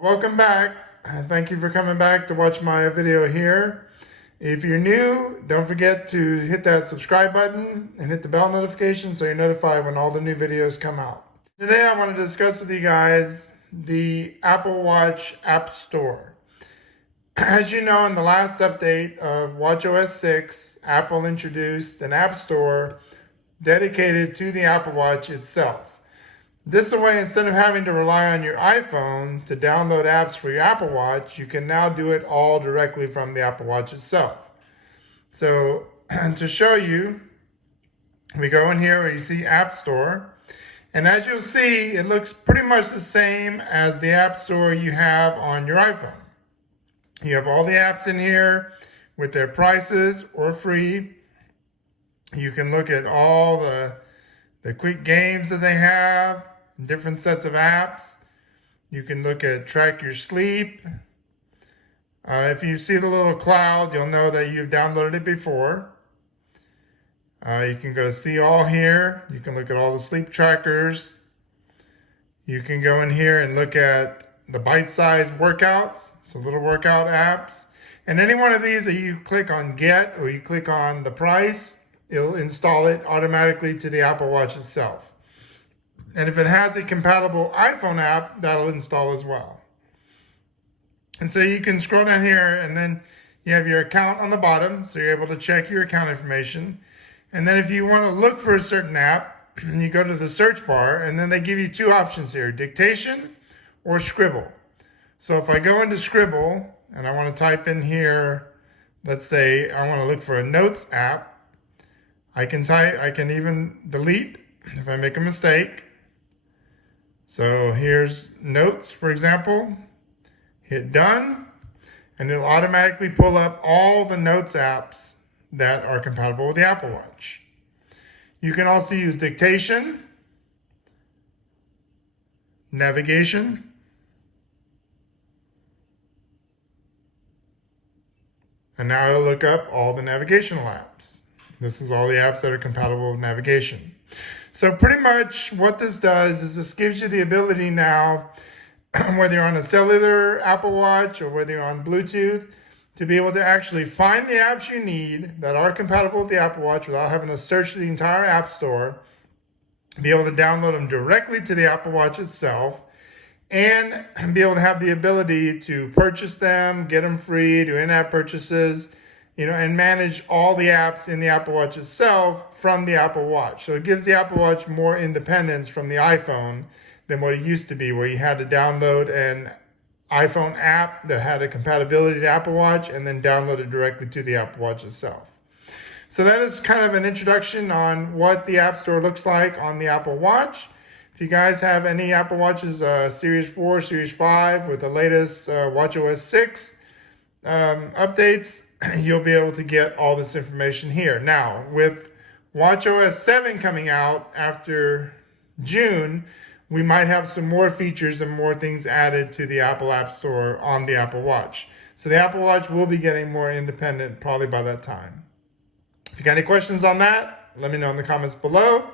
Welcome back. Thank you for coming back to watch my video here. If you're new, don't forget to hit that subscribe button and hit the bell notification so you're notified when all the new videos come out. Today I want to discuss with you guys the Apple Watch App Store. As you know, in the last update of watchOS 6, Apple introduced an App Store dedicated to the Apple Watch itself. This way, instead of having to rely on your iPhone to download apps for your Apple Watch, you can now do it all directly from the Apple Watch itself. So to show you, we go in here where you see App Store. And as you'll see, it looks pretty much the same as the App Store you have on your iPhone. You have all the apps in here with their prices or free. You can look at all the quick games that they have, different sets of apps. You can look at track your sleep. If you see the little cloud, you'll know that you've downloaded it before. You can go to see all here. You can look at all the sleep trackers. You can go in here and look at the bite-sized workouts, so little workout apps. And any one of these that you click on Get or you click on the price, it'll install it automatically to the Apple Watch itself. And if it has a compatible iPhone app, that'll install as well. And so you can scroll down here and then you have your account on the bottom. So you're able to check your account information. And then if you want to look for a certain app, you go to the search bar and then they give you two options here, Dictation or Scribble. So if I go into Scribble and I want to type in here, let's say I want to look for a Notes app, I can even delete if I make a mistake. So here's Notes, for example. Hit Done, and it'll automatically pull up all the Notes apps that are compatible with the Apple Watch. You can also use Dictation, Navigation, and now it'll look up all the navigational apps. This is all the apps that are compatible with navigation. So pretty much what this does is this gives you the ability now, whether you're on a cellular Apple Watch or whether you're on Bluetooth, to be able to actually find the apps you need that are compatible with the Apple Watch without having to search the entire App Store, be able to download them directly to the Apple Watch itself, and be able to have the ability to purchase them, get them free, do in-app purchases, and manage all the apps in the Apple Watch itself from the Apple Watch. So it gives the Apple Watch more independence from the iPhone than what it used to be, where you had to download an iPhone app that had a compatibility to Apple Watch and then download it directly to the Apple Watch itself. So that is kind of an introduction on what the App Store looks like on the Apple Watch. If you guys have any Apple Watches, Series 4, Series 5 with the latest watchOS 6 updates, you'll be able to get all this information here. Now, with watchOS 7 coming out after June, we might have some more features and more things added to the Apple App Store on the Apple Watch. So the Apple Watch will be getting more independent probably by that time. If you got any questions on that, let me know in the comments below.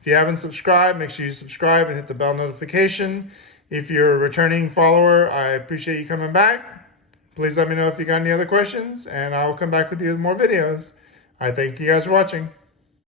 If you haven't subscribed, make sure you subscribe and hit the bell notification. If you're a returning follower, I appreciate you coming back. Please let me know if you got any other questions, and I will come back with you with more videos. I thank you guys for watching.